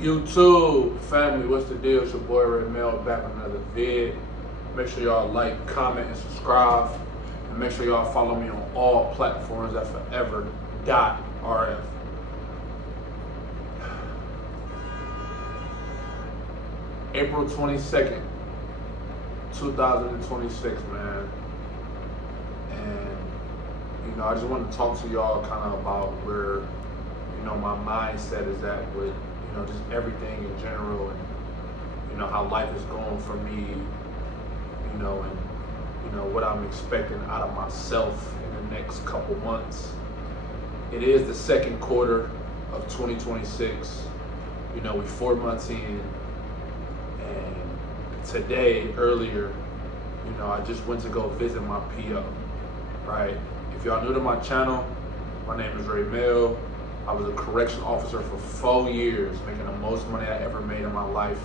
YouTube family, what's the deal? It's your boy Red Mel back with another vid. Make sure y'all like, comment, and subscribe. And make sure y'all follow me on all platforms at forever.rf. April 22nd, 2026, man. And I just want to talk to y'all kind of about where my mindset is at with just everything in general, and how life is going for me, and what I'm expecting out of myself in the next couple months. It is the second quarter of 2026. We're 4 months in, and today, earlier, I just went to go visit my PO, right? If y'all new to my channel, my name is Ray Mel. I was a correction officer for 4 years, making the most money I ever made in my life.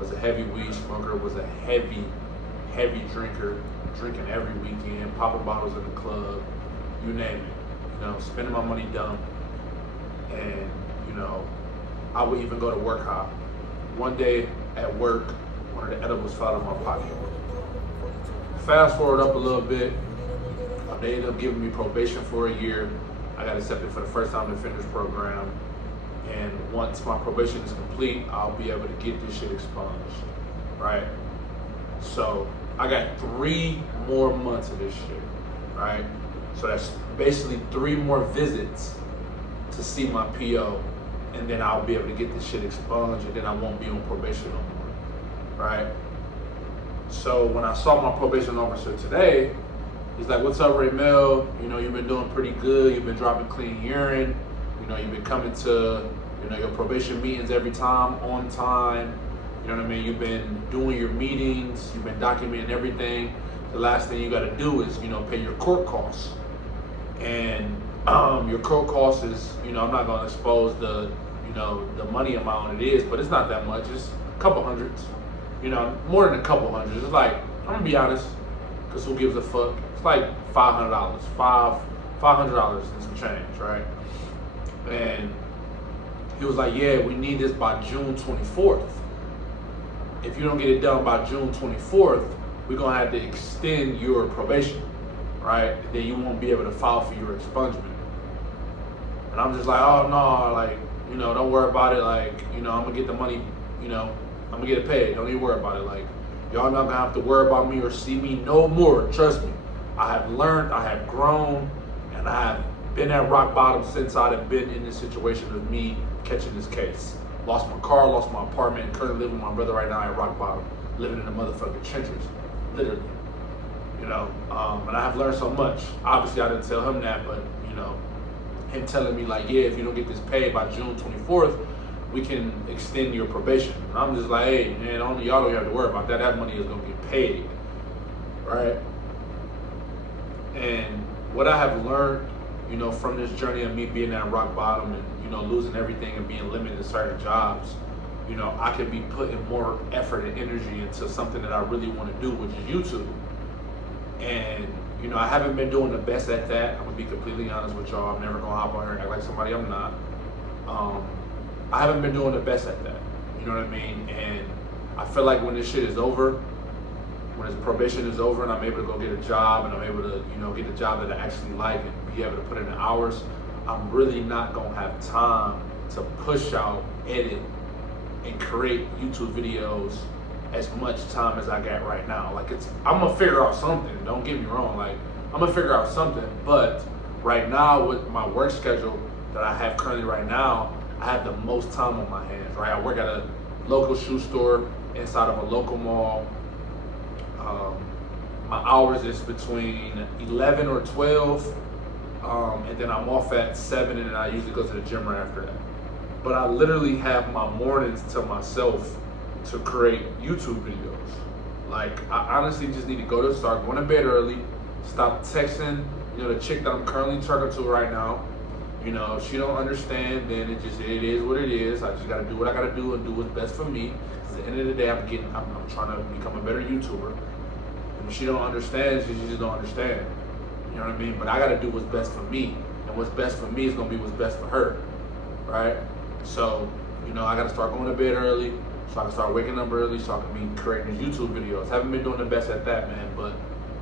Was a heavy weed smoker, was a heavy drinker, drinking every weekend, popping bottles in the club, you name it. Spending my money dumb. And, I would even go to work high. One day at work, one of the edibles fell out of my pocket. Fast forward up a little bit, they ended up giving me probation for a year. I got accepted for the first time in the fitness program. And once my probation is complete, I'll be able to get this shit expunged, right? So I got 3 more months of this shit, right? So that's basically 3 more visits to see my PO, and then I'll be able to get this shit expunged, and then I won't be on probation no more, right? So when I saw my probation officer today, he's like, "What's up, Ray Mel? You've been doing pretty good. You've been dropping clean urine. You've been coming to, your probation meetings every time, on time. You know what I mean? You've been doing your meetings. You've been documenting everything. The last thing you got to do is, pay your court costs. And your court costs is, I'm not going to expose the money amount it is, but it's not that much. It's a couple hundreds. More than a couple hundreds. It's like, I'm gonna be honest, because who gives a fuck? It's like $500, $500 and some change, right? And he was like, "Yeah, we need this by June 24th. If you don't get it done by June 24th, we're gonna have to extend your probation, right? Then you won't be able to file for your expungement." And I'm just like, "Oh no, like, don't worry about it. Like, I'm gonna get the money, I'm gonna get it paid. Don't even worry about it. Like, y'all not gonna have to worry about me or see me no more. Trust me. I have learned, I have grown, and I have been at rock bottom since I've been in this situation of me catching this case. Lost my car, lost my apartment, currently living with my brother right now at rock bottom, living in the motherfucking trenches, literally. And I have learned so much. Obviously, I didn't tell him that, but him telling me like, "Yeah, if you don't get this paid by June 24th, we can extend your probation." And I'm just like, "Hey, man, y'all don't have to worry about that. That money is gonna get paid, right?" And what I have learned, from this journey of me being at rock bottom and losing everything and being limited to certain jobs, I could be putting more effort and energy into something that I really want to do, which is YouTube. And I haven't been doing the best at that. I'm gonna be completely honest with y'all. I'm never gonna hop on here and act like somebody I'm not. I haven't been doing the best at that. You know what I mean? And I feel like when this shit is over, when this probation is over and I'm able to go get a job and I'm able to, get a job that I actually like and be able to put in the hours, I'm really not gonna have time to push out, edit, and create YouTube videos as much time as I got right now. Like, I'm gonna figure out something, don't get me wrong. Like, I'm gonna figure out something, but right now with my work schedule that I have currently right now, I have the most time on my hands, right? I work at a local shoe store inside of a local mall. My hours is between 11 or 12, and then I'm off at 7, and then I usually go to the gym right after that. But I literally have my mornings to myself to create YouTube videos. Like, I honestly just need to start going to bed early, stop texting, the chick that I'm currently talking to right now. If she don't understand, then it is what it is. I just gotta do what I gotta do and do what's best for me. At the end of the day, I'm trying to become a better YouTuber. And if she don't understand, she just don't understand. You know what I mean? But I gotta do what's best for me. And what's best for me is gonna be what's best for her, right? So I got to start going to bed early so I can start waking up early so I can be creating these YouTube videos. Haven't been doing the best at that, man, but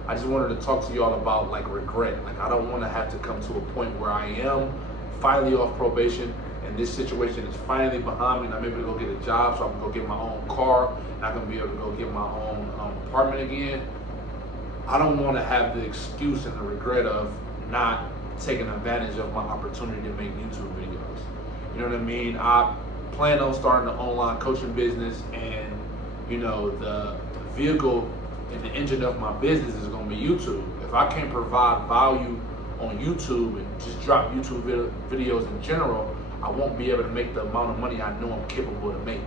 I just wanted to talk to y'all about like regret. Like I don't want to have to come to a point where I am finally off probation and this situation is finally behind me and I'm able to go get a job so I can go get my own car and I can be able to go get my own apartment again. I don't want to have the excuse and the regret of not taking advantage of my opportunity to make YouTube videos. You know what I mean? I plan on starting an online coaching business, and the vehicle and the engine of my business is going to be YouTube. If I can't provide value on YouTube and just drop YouTube videos in general, I won't be able to make the amount of money I know I'm capable to make,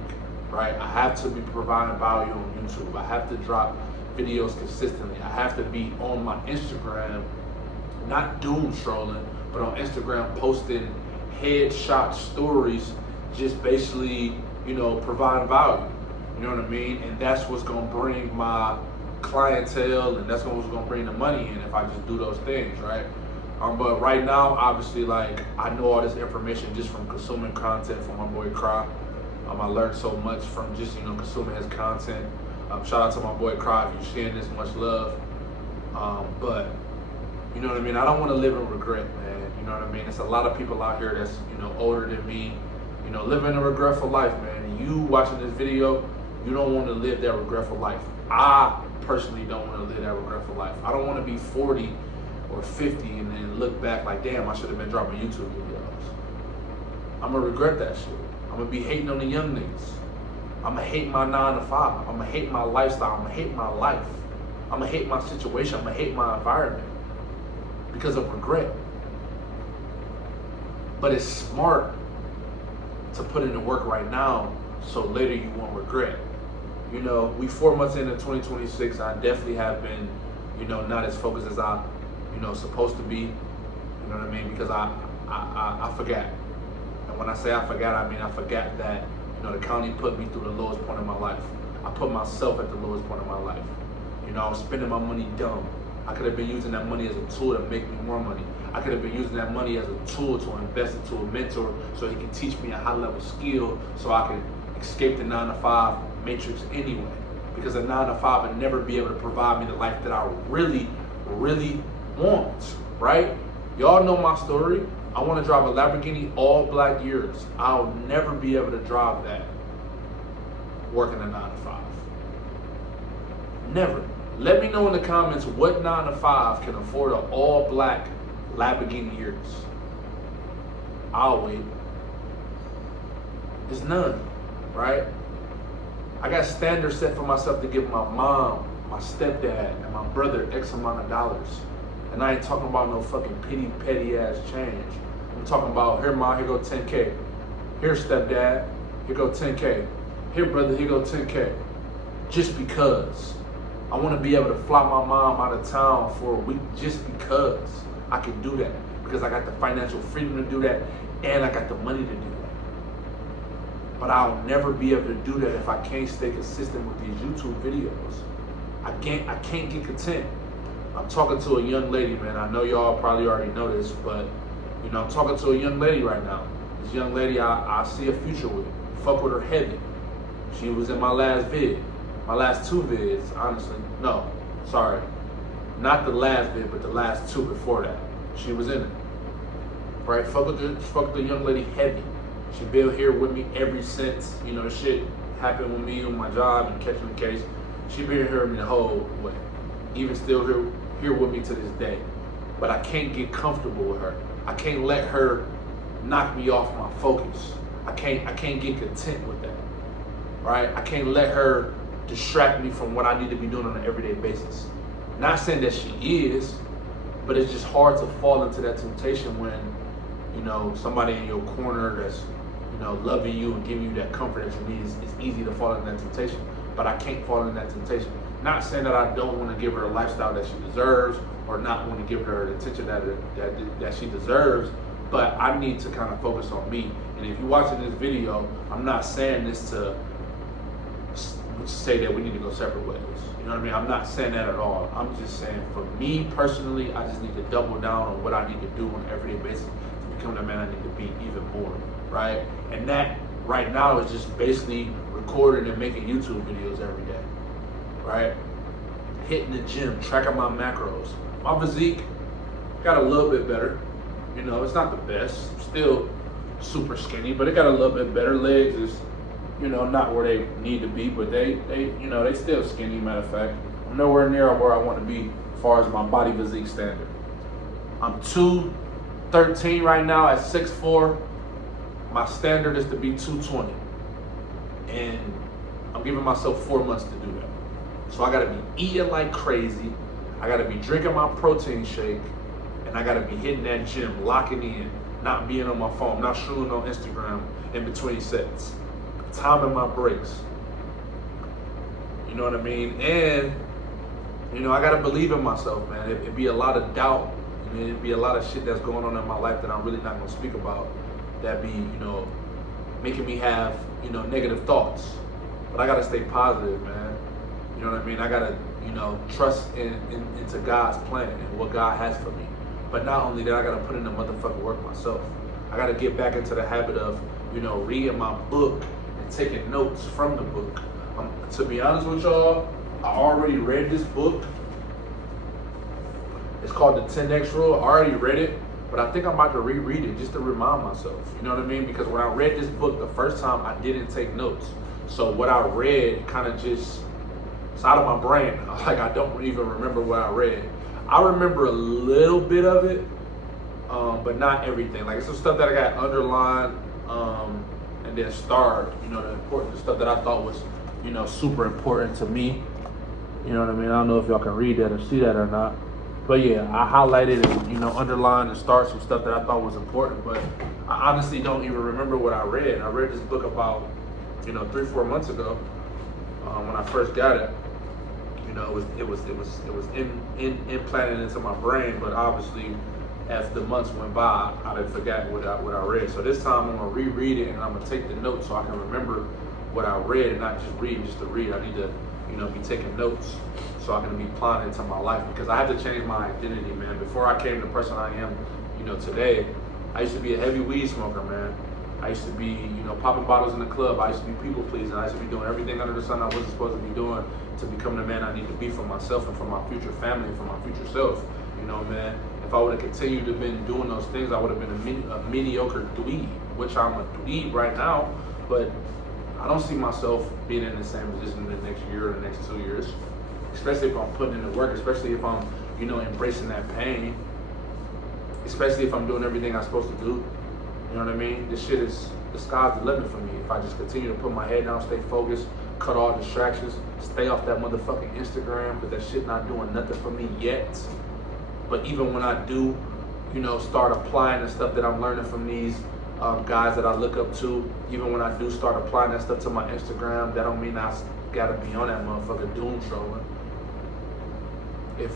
right? I have to be providing value on YouTube. I have to drop videos consistently. I have to be on my Instagram, not doom strolling, but on Instagram posting headshot stories, just basically, providing value. You know what I mean? And that's what's gonna bring my clientele, and that's what's gonna bring the money in if I just do those things, right? But right now, obviously, like I know all this information just from consuming content from my boy Cry. I learned so much from just consuming his content. Shout out to my boy Cry if you're sharing this, much love. But you know what I mean? I don't want to live in regret, man. You know what I mean? There's a lot of people out here that's older than me, living a regretful life, man. And you watching this video, you don't want to live that regretful life. I personally don't want to live that regretful life. I don't want to be 40 or 50 and then look back like, damn, I should have been dropping YouTube videos. I'm gonna regret that shit. I'm gonna be hating on the young niggas. I'm gonna hate my 9 to 5. I'm gonna hate my lifestyle. I'm gonna hate my life. I'm gonna hate my situation. I'm gonna hate my environment because of regret. But it's smart to put in the work right now so later you won't regret. We 4 months into 2026. I definitely have been, not as focused as I, supposed to be. You know what I mean? Because I forgot. And when I say I forgot, I mean I forgot that, the county put me through the lowest point of my life. I put myself at the lowest point of my life. I was spending my money dumb. I could have been using that money as a tool to make me more money. I could have been using that money as a tool to invest into a mentor so he can teach me a high level skill so I can escape the 9 to 5 matrix anyway. Because a 9 to 5 would never be able to provide me the life that I really, really want, right? Y'all know my story. I want to drive a Lamborghini all black years. I'll never be able to drive that working a 9 to 5. Never. Let me know in the comments what 9 to 5 can afford an all black Lamborghini years. I'll wait. There's none, right? I got standards set for myself to give my mom, my stepdad, and my brother X amount of dollars. And I ain't talking about no fucking petty ass change. I'm talking about, here mom, here go 10K. Here stepdad, here go 10K. Here brother, here go 10K. Just because. I want to be able to fly my mom out of town for a week just because I can do that. Because I got the financial freedom to do that and I got the money to do that. But I'll never be able to do that if I can't stay consistent with these YouTube videos. I can't get content. I'm talking to a young lady, man. I know y'all probably already know this, but I'm talking to a young lady right now. This young lady, I see a future with. Fuck with her heavy. She was in my last vid. My last 2 vids, honestly. No, sorry. Not the last vid, but the last 2 before that. She was in it. Right? Fuck with the young lady heavy. She been here with me ever since, shit happened with me on my job and catching the case. She been here with me the whole way. Even still here with me to this day. But I can't get comfortable with her. I can't let her knock me off my focus. I can't get content with that. Right? I can't let her distract me from what I need to be doing on an everyday basis. Not saying that she is, but it's just hard to fall into that temptation when, somebody in your corner that's, loving you and giving you that comfort that you need. It's easy to fall into that temptation, but I can't fall into that temptation. Not saying that I don't want to give her a lifestyle that she deserves or not want to give her the attention that she deserves, but I need to kind of focus on me. And if you're watching this video, I'm not saying this to say that we need to go separate ways. You know what I mean? I'm not saying that at all. I'm just saying for me personally, I just need to double down on what I need to do on an everyday basis to become the man I need to be even more, right? And that right now is just basically recording and making YouTube videos every day, right? Hitting the gym, tracking my macros. My physique got a little bit better. You know, it's not the best. Still super skinny, but it got a little bit better. Legs is, you know, not where they need to be, but they still skinny. Matter of fact, I'm nowhere near where I want to be as far as my body physique standard. I'm 213 right now at 6'4". My standard is to be 220, and I'm giving myself 4 months to do that. So I gotta be eating like crazy. I gotta be drinking my protein shake, and I gotta be hitting that gym, locking in, not being on my phone, not shooting on Instagram in between sets, timing my breaks. You know what I mean? And you know, I gotta believe in myself, man. It'd be a lot of doubt, and it'd be a lot of shit that's going on in my life that I'm really not gonna speak about. That be, you know, making me have, you know, negative thoughts. But I gotta stay positive, man. You know what I mean? I gotta, you know, trust into God's plan and what God has for me. But not only that, I gotta put in the motherfucking work myself. I gotta get back into the habit of, you know, reading my book and taking notes from the book. To be honest with y'all, I already read this book. It's called the 10X Rule. I already read it, but I think I'm about to reread it just to remind myself. You know what I mean? Because when I read this book the first time, I didn't take notes. So what I read kind of just, it's out of my brain. Like, I don't even remember what I read. I remember a little bit of it, but not everything. Like, it's some stuff that I got underlined and then starred, you know, the stuff that I thought was, you know, super important to me. You know what I mean? I don't know if y'all can read that or see that or not. But yeah, I highlighted and, you know, underlined and starred some stuff that I thought was important, but I honestly don't even remember what I read. I read this book about, you know, 3-4 months ago when I first got it. You know, it was implanted into my brain, but obviously as the months went by, I done forgot what I read. So this time I'm gonna reread it and I'm gonna take the notes so I can remember what I read and not just read just to read. I need to, you know, be taking notes so I can be applying it into my life, because I have to change my identity, man. Before I came the person I am, you know, today, I used to be a heavy weed smoker, man. I used to be, you know, popping bottles in the club. I used to be people pleasing. I used to be doing everything under the sun I wasn't supposed to be doing to become the man I need to be for myself and for my future family and for my future self. You know, man, if I would have continued to been doing those things, I would have been a mediocre dweeb, which I'm a dweeb right now, but I don't see myself being in the same position in the next year or the next 2 years, especially if I'm putting in the work, especially if I'm, you know, embracing that pain, especially if I'm doing everything I'm supposed to do. You know what I mean? This shit is, the sky's the limit for me. If I just continue to put my head down, stay focused, cut all distractions, stay off that motherfucking Instagram, because that shit not doing nothing for me yet. But even when I do, you know, start applying the stuff that I'm learning from these guys that I look up to, even when I do start applying that stuff to my Instagram, that don't mean I gotta be on that motherfucker doom trolling. If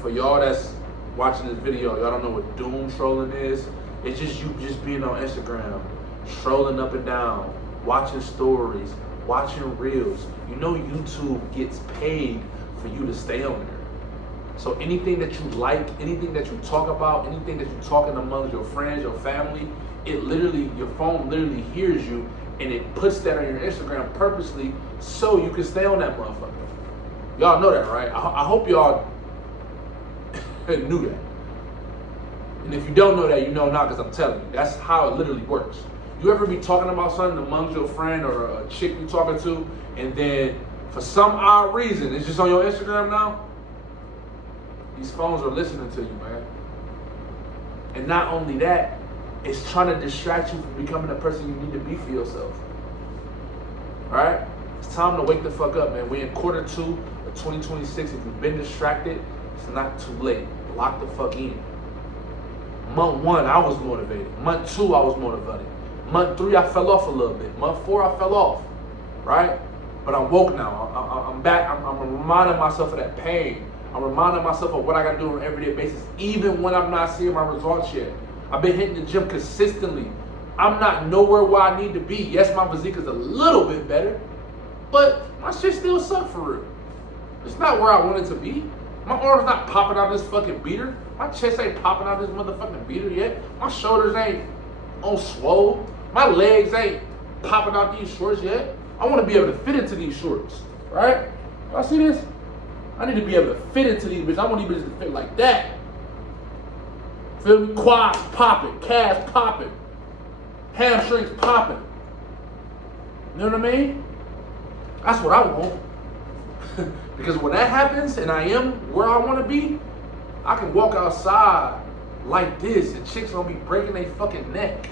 for y'all that's watching this video, y'all don't know what doom trolling is, it's just you just being on Instagram, strolling up and down, watching stories, watching reels. You know YouTube gets paid for you to stay on there. So anything that you like, anything that you talk about, anything that you're talking amongst your friends, your family, it literally, your phone literally hears you and it puts that on your Instagram purposely so you can stay on that motherfucker. Y'all know that, right? I hope y'all knew that. And if you don't know that, you know now, because I'm telling you. That's how it literally works. You ever be talking about something amongst your friend or a chick you talking to, and then for some odd reason, it's just on your Instagram now? These phones are listening to you, man. And not only that, it's trying to distract you from becoming the person you need to be for yourself. All right? It's time to wake the fuck up, man. We're in quarter 2 of 2026. If you've been distracted, it's not too late. Lock the fuck in. Month 1, I was motivated. Month 2, I was motivated. Month 3, I fell off a little bit. Month 4, I fell off. Right? But I'm woke now. I'm back. I'm reminding myself of that pain. I'm reminding myself of what I got to do on an everyday basis, even when I'm not seeing my results yet. I've been hitting the gym consistently. I'm not nowhere where I need to be. Yes, my physique is a little bit better, but my shit still suck for real. It's not where I want it to be. My arm's not popping out this fucking beater. My chest ain't popping out this motherfucking beater yet. My shoulders ain't on swole. My legs ain't popping out these shorts yet. I want to be able to fit into these shorts, right? Y'all see this? I need to be able to fit into these bitches. I want these bitches to fit like that. Feel me? Quads popping, calves popping, hamstrings popping. You know what I mean? That's what I want. Because when that happens and I am where I want to be, I can walk outside like this and chicks gonna be breaking their fucking neck.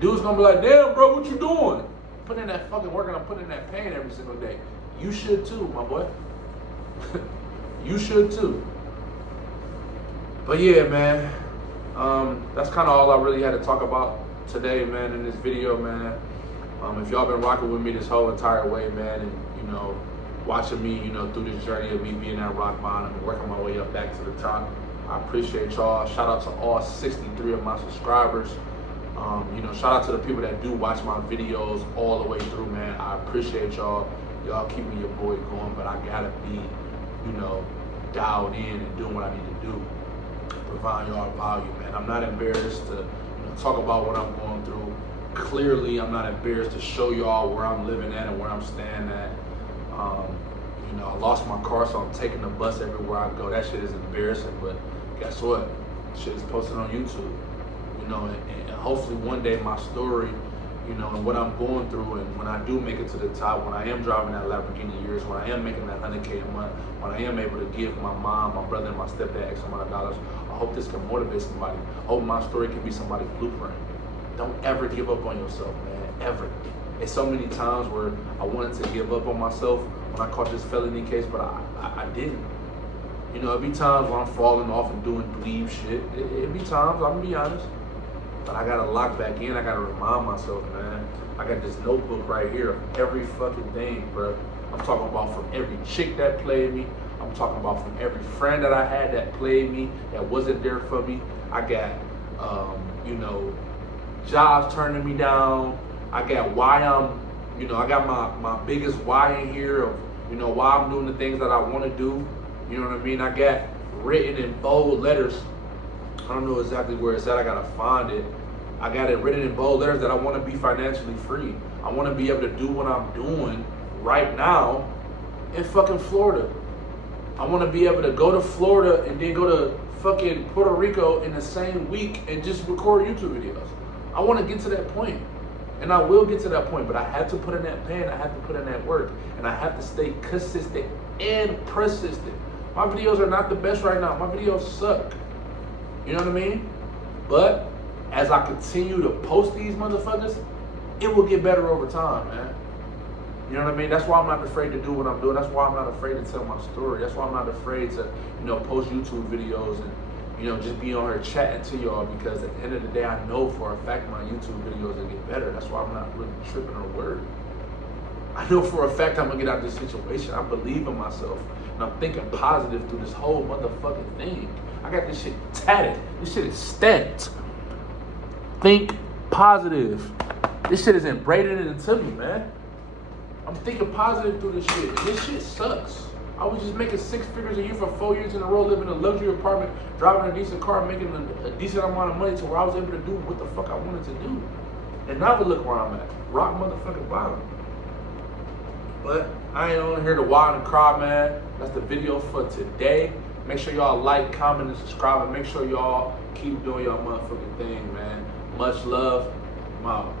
Dudes gonna be like, damn, bro, what you doing? Putting in that fucking work and I'm putting in that pain every single day. You should too, my boy. You should too. But yeah, man, that's kind of all I really had to talk about today, man, in this video, man. If y'all been rocking with me this whole entire way, man, and, you know, watching me, you know, through this journey of me being at rock bottom and working my way up back to the top, I appreciate y'all. Shout out to all 63 of my subscribers. You know, shout out to the people that do watch my videos all the way through, man. I appreciate y'all. Y'all keeping your boy going, but I gotta be, you know, dialed in and doing what I need to do. Provide y'all value, man. I'm not embarrassed to, you know, talk about what I'm going through. Clearly, I'm not embarrassed to show y'all where I'm living at and where I'm staying at. You know, I lost my car, so I'm taking the bus everywhere I go. That shit is embarrassing, but guess what? Shit is posted on YouTube. You know, and hopefully one day my story, you know, and what I'm going through, and when I do make it to the top, when I am driving that Lamborghini years, when I am making that 100K a month, when I am able to give my mom, my brother, and my stepdad X amount of dollars, I hope this can motivate somebody. I hope my story can be somebody's blueprint. Don't ever give up on yourself, man, ever. There's so many times where I wanted to give up on myself when I caught this felony case, but I didn't. You know, it'd be times where I'm falling off and doing dweeb shit. It'd be times, I'm gonna be honest. But I gotta lock back in. I gotta remind myself, man. I got this notebook right here of every fucking thing, bro. I'm talking about from every chick that played me. I'm talking about from every friend that I had that played me, that wasn't there for me. I got, you know, jobs turning me down. I got why I'm, you know, I got my biggest why in here of, you know, why I'm doing the things that I want to do. You know what I mean? I got written in bold letters. I don't know exactly where it's at. I gotta find it. I got it written in bold letters that I want to be financially free. I want to be able to do what I'm doing right now in fucking Florida. I want to be able to go to Florida and then go to fucking Puerto Rico in the same week and just record YouTube videos. I want to get to that point. And I will get to that point, but I have to put in that pain, I have to put in that work, and I have to stay consistent and persistent. My videos are not the best right now. My videos suck. You know what I mean? But as I continue to post these motherfuckers, it will get better over time, man. You know what I mean? That's why I'm not afraid to do what I'm doing. That's why I'm not afraid to tell my story. That's why I'm not afraid to, you know, post YouTube videos and, you know, just be on here chatting to y'all, because at the end of the day, I know for a fact my YouTube videos will get better. That's why I'm not really tripping or worried. I know for a fact I'm gonna get out of this situation. I believe in myself, and I'm thinking positive through this whole motherfucking thing. I got this shit tatted. This shit is stamped. Think positive. This shit is embedded into me, man. I'm thinking positive through this shit, and this shit sucks. I was just making 6 figures a year for 4 years in a row, living in a luxury apartment, driving a decent car, making a decent amount of money to where I was able to do what the fuck I wanted to do. And now look where I'm at. Rock motherfucking bottom. But I ain't on here to whine and cry, man. That's the video for today. Make sure y'all like, comment, and subscribe. And make sure y'all keep doing y'all motherfucking thing, man. Much love. I'm out.